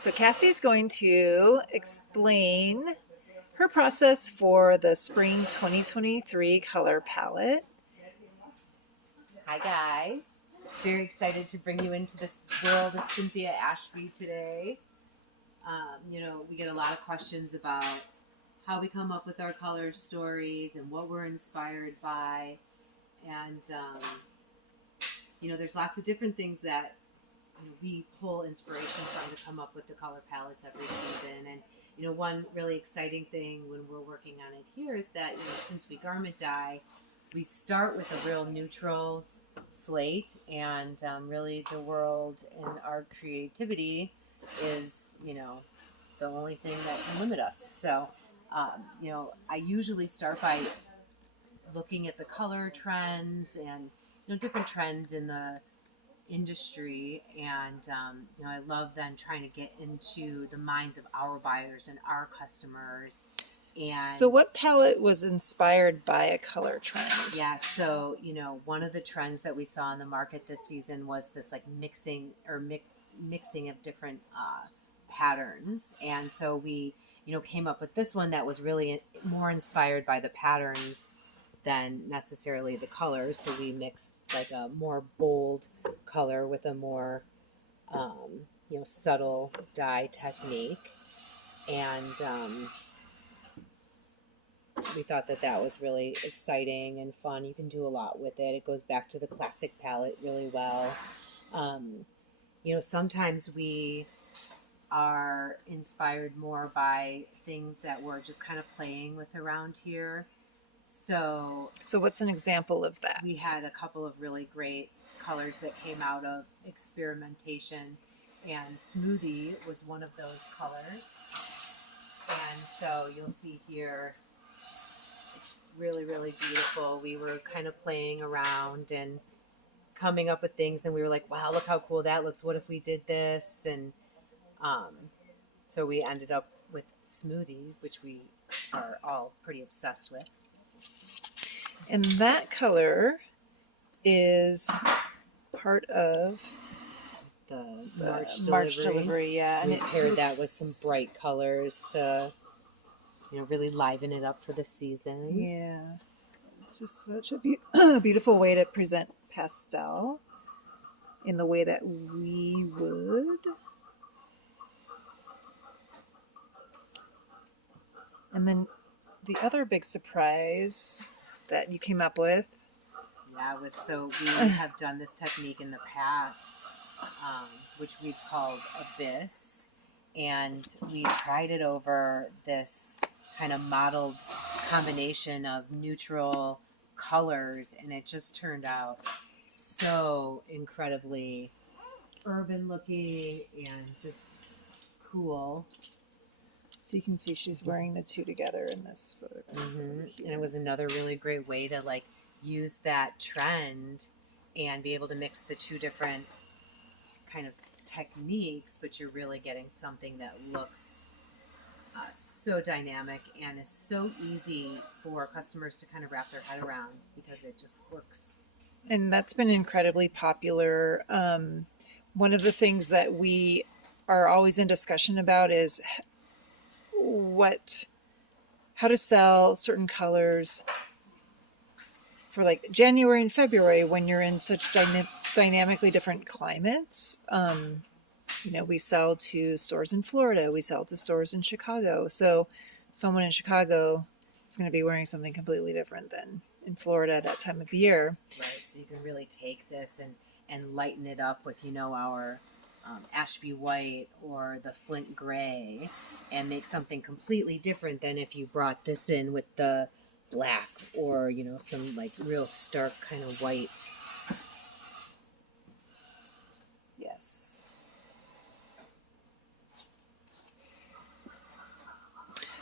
So Cassie's going to explain her process for the spring 2023 color palette. Hi guys, very excited to bring you into this world of Cynthia Ashby today. We get a lot of questions about how we come up with our color stories and what we're inspired by. And, there's lots of different things that we pull inspiration from to come up with the color palettes every season. And, one really exciting thing when we're working on it here is that, since we garment dye, we start with a real neutral slate, and really the world and our creativity is the only thing that can limit us. So I usually start by looking at the color trends and different trends in the industry, and I love then trying to get into the minds of our buyers and our customers. And So what palette was inspired by a color trend? yeah, so one of the trends that we saw in the market this season was this like mixing of different patterns, and so we came up with this one that was really more inspired by the patterns than necessarily the colors. So we mixed like a more bold color with a more subtle dye technique, and we thought that was really exciting and fun. You can do a lot with it. It goes back to the classic palette really well. Sometimes we are inspired more by things that we're just kind of playing with around here. So what's an example of that? We had a couple of really great colors that came out of experimentation, and Smoothie was one of those colors. And so you'll see here, it's really, really beautiful. We were kind of playing around and coming up with things, and we were like, wow, look how cool that looks. What if we did this? And so we ended up with Smoothie, which we are all pretty obsessed with. And that color is part of the March delivery. Yeah, and we paired that with some bright colors to really liven it up for the season. Yeah, it's just such a beautiful way to present pastel in the way that we would. And then the other big surprise that you came up with. Yeah, it was we have done this technique in the past, which we've called Abyss, and we tried it over this kind of modeled combination of neutral colors, and it just turned out so incredibly urban looking and just cool. So you can see she's wearing the two together in this photograph. Mm-hmm. And it was another really great way to like use that trend and be able to mix the two different kind of techniques, but you're really getting something that looks so dynamic and is so easy for customers to kind of wrap their head around because it just works. And that's been incredibly popular. One of the things that we are always in discussion about is how to sell certain colors for like January and February when you're in such dynamically different climates. We sell to stores in Florida, we sell to stores in Chicago. So someone in Chicago is going to be wearing something completely different than in Florida at that time of year. Right. So you can really take this and lighten it up with, our Ashby white or the Flint gray and make something completely different than if you brought this in with the black or some like real stark kind of white. Yes.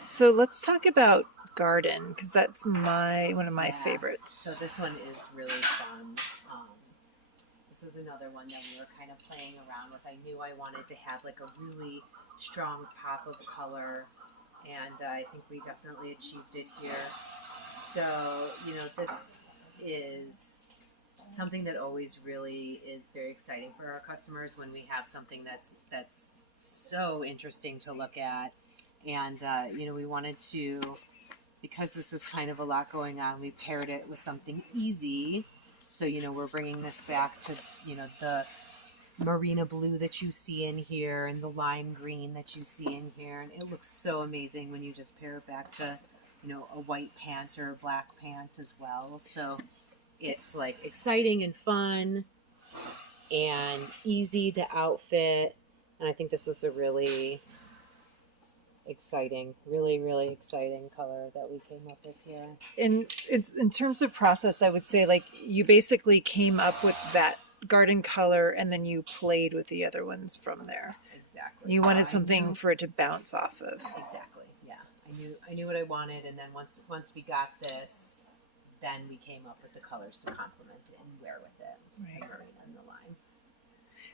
So let's talk about garden, because that's one of my favorites. So this one is really fun. This was another one that we were kind of playing around with. I knew I wanted to have like a really strong pop of color, and I think we definitely achieved it here. So, this is something that always really is very exciting for our customers when we have something that's so interesting to look at. And, we wanted to, because this is kind of a lot going on, we paired it with something easy. So, we're bringing this back to, the marina blue that you see in here and the lime green that you see in here. And it looks so amazing when you just pair it back to, a white pant or a black pant as well. So it's like exciting and fun and easy to outfit. And I think this was a really exciting, really exciting color that we came up with here. And it's in terms of process, I would say like you basically came up with that garden color and then you played with the other ones from there. Exactly. You wanted something for it to bounce off of. Exactly. Yeah. I knew what I wanted, and then once we got this, then we came up with the colors to complement it and wear with it. Right. The marina and the lime.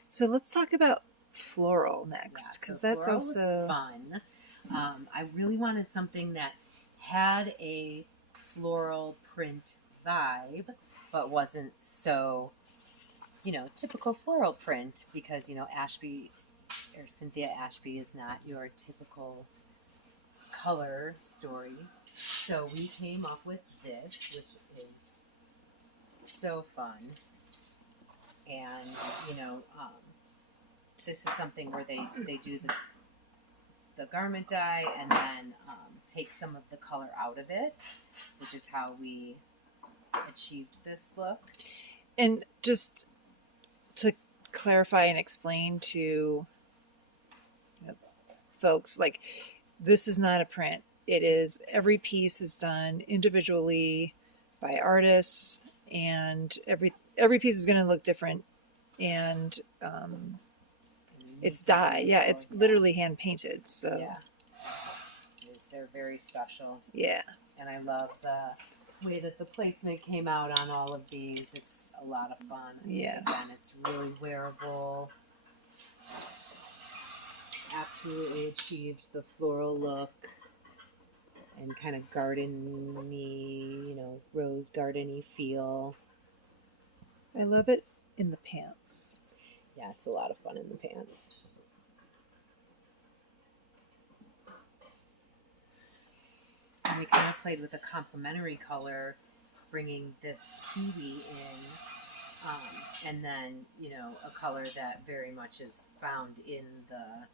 So let's talk about floral next, because that's floral also was fun. I really wanted something that had a floral print vibe, but wasn't so, typical floral print, because, Ashby or Cynthia Ashby is not your typical color story. So we came up with this, which is so fun. And, this is something where they do the garment dye and then take some of the color out of it, which is how we achieved this look. And just to clarify and explain to folks, like this is not a print. It is, every piece is done individually by artists, and every piece is going to look different. And it's dye. Yeah, it's literally hand painted. So yeah, it is. They're very special. Yeah. And I love the way that the placement came out on all of these. It's a lot of fun. Yes. Again, it's really wearable. Absolutely achieved the floral look and kind of garden-y, rose garden-y feel. I love it in the pants. Yeah, it's a lot of fun in the pants. And we kind of played with a complementary color, bringing this kiwi in, and then, a color that very much is found in the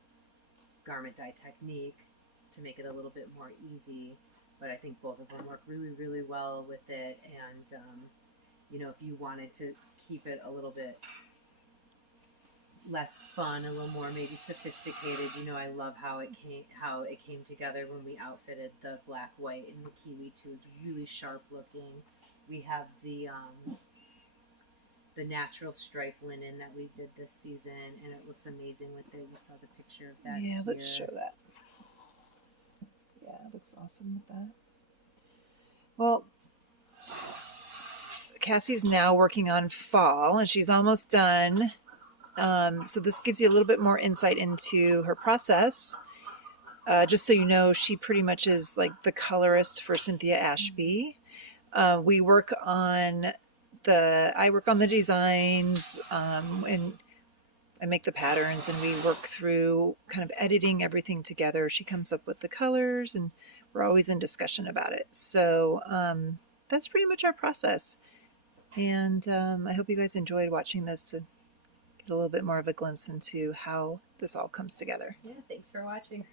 garment dye technique to make it a little bit more easy. But I think both of them work really well with it. And, if you wanted to keep it a little bit less fun, a little more maybe sophisticated, I love how it came together when we outfitted the black, white, and the kiwi too. It's really sharp looking. We have the natural stripe linen that we did this season, and it looks amazing with it. You saw the picture of that. Yeah, here. let's show that. Yeah, it looks awesome with that. Well, Cassie's now working on fall, and she's almost done. So this gives you a little bit more insight into her process. Just so you know, she pretty much is like the colorist for Cynthia Ashby. I work on the designs, and I make the patterns, and we work through kind of editing everything together. She comes up with the colors, and we're always in discussion about it. So that's pretty much our process. And I hope you guys enjoyed watching this to get a little bit more of a glimpse into how this all comes together. Yeah, thanks for watching.